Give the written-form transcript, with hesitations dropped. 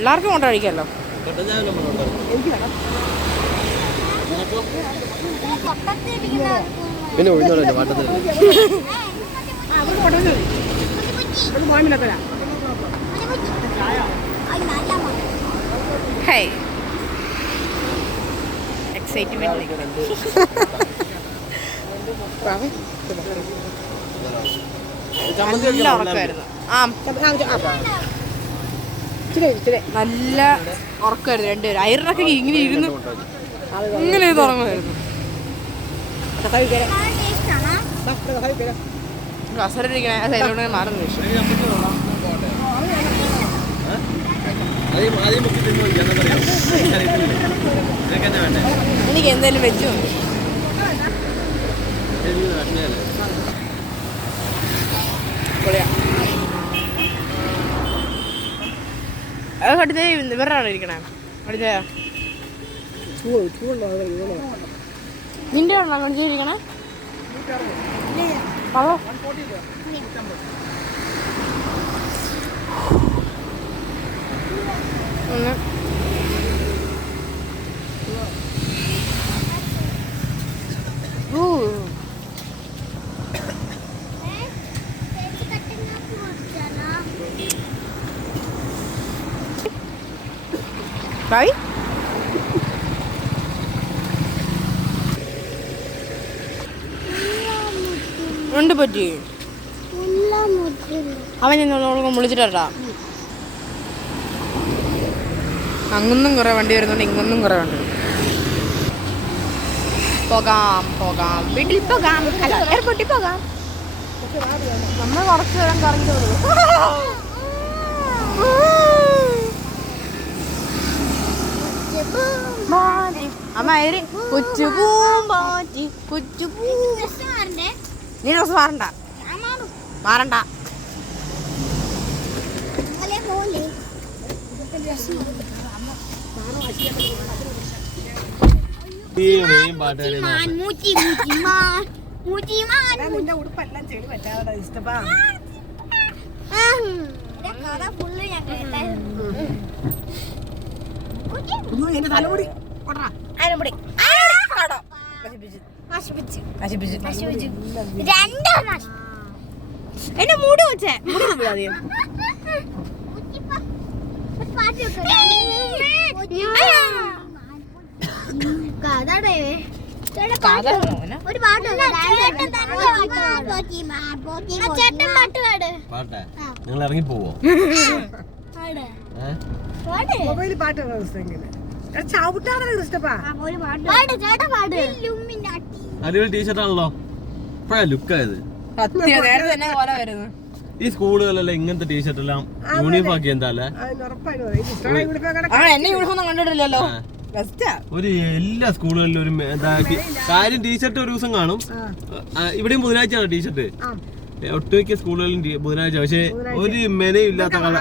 എല്ലാവർക്കും കൊണ്ട് കഴിക്കാമല്ലോ. പിന്നെ ഒഴിഞ്ഞോളൂ വാട്ടത്തിൽ. Hey excitement. നല്ല ഉറക്കമായിരുന്നു. നല്ല ഉറക്കമായിരുന്നു രണ്ടുപേരും. അയറിനൊക്കെ ഇങ്ങനെ ഇരുന്ന് ഇങ്ങനെ ഉറങ്ങുമായിരുന്നു. കസരിക്കണേ സൈഡിലൂടെ മാറുന്നു. എനിക്ക് എന്തായാലും വെജ് മതി. അത് കടുത്ത ഇവരാണ് ഇരിക്കണേ. അടുത്ത നിന്റെ ആണോ കണ്ടിരിക്കണേ? അതോ ഭാവി ഉണ്ട് പറ്റി. അവൻ എന്നോട് വിളിച്ചിട്ടാ. അങ്ങൊന്നും കുറെ വണ്ടി വരുന്നുണ്ട്, ഇങ്ങൊന്നും കുറെ വണ്ടി. പോകാം പോകാം, വീട്ടിൽ പോകാം, അല്ല എയർപോർട്ടിൽ പോകാം. നമ്മൾ കുറച്ച് നേരം കറങ്ങി വരും. അമ്മാരി കൊച്ചു പൂമ്പാറ്റി കൊച്ചു പൂ. നീ ഡ്രസ് മാറണ്ട, മാറണ്ട. ഉടുപ്പെല്ലാം ചെളി പറ്റാതെ ഇഷ്ടപ്പാ. തലമുടി എന്നെ മൂട് വെച്ചേ നിങ്ങൾ ഇറങ്ങി പോവോ? മൊബൈലിൽ പാട്ട് അടിപൊളി ടീഷർട്ട് ആണല്ലോ. ഇപ്പഴാ ലുക്കായത്. ഈ സ്കൂളുകളിലെല്ലാം ഇങ്ങനത്തെ ടീഷർട്ട് എല്ലാം യൂണിഫോം ആക്കി എന്താല്ലേ? കണ്ടിട്ടില്ലല്ലോ. ഒരു എല്ലാ സ്കൂളുകളിലും ഒരു കാര്യം ടീഷർട്ട് ഒരു ദിവസം കാണും. ഇവിടെയും ബുധനാഴ്ചയാണ് ടീഷർട്ട്. ഒട്ടുമിക്ക സ്കൂളുകളിലും ബുധനാഴ്ച. പക്ഷെ ഒരു മെനയും ഇല്ലാത്ത കളർ.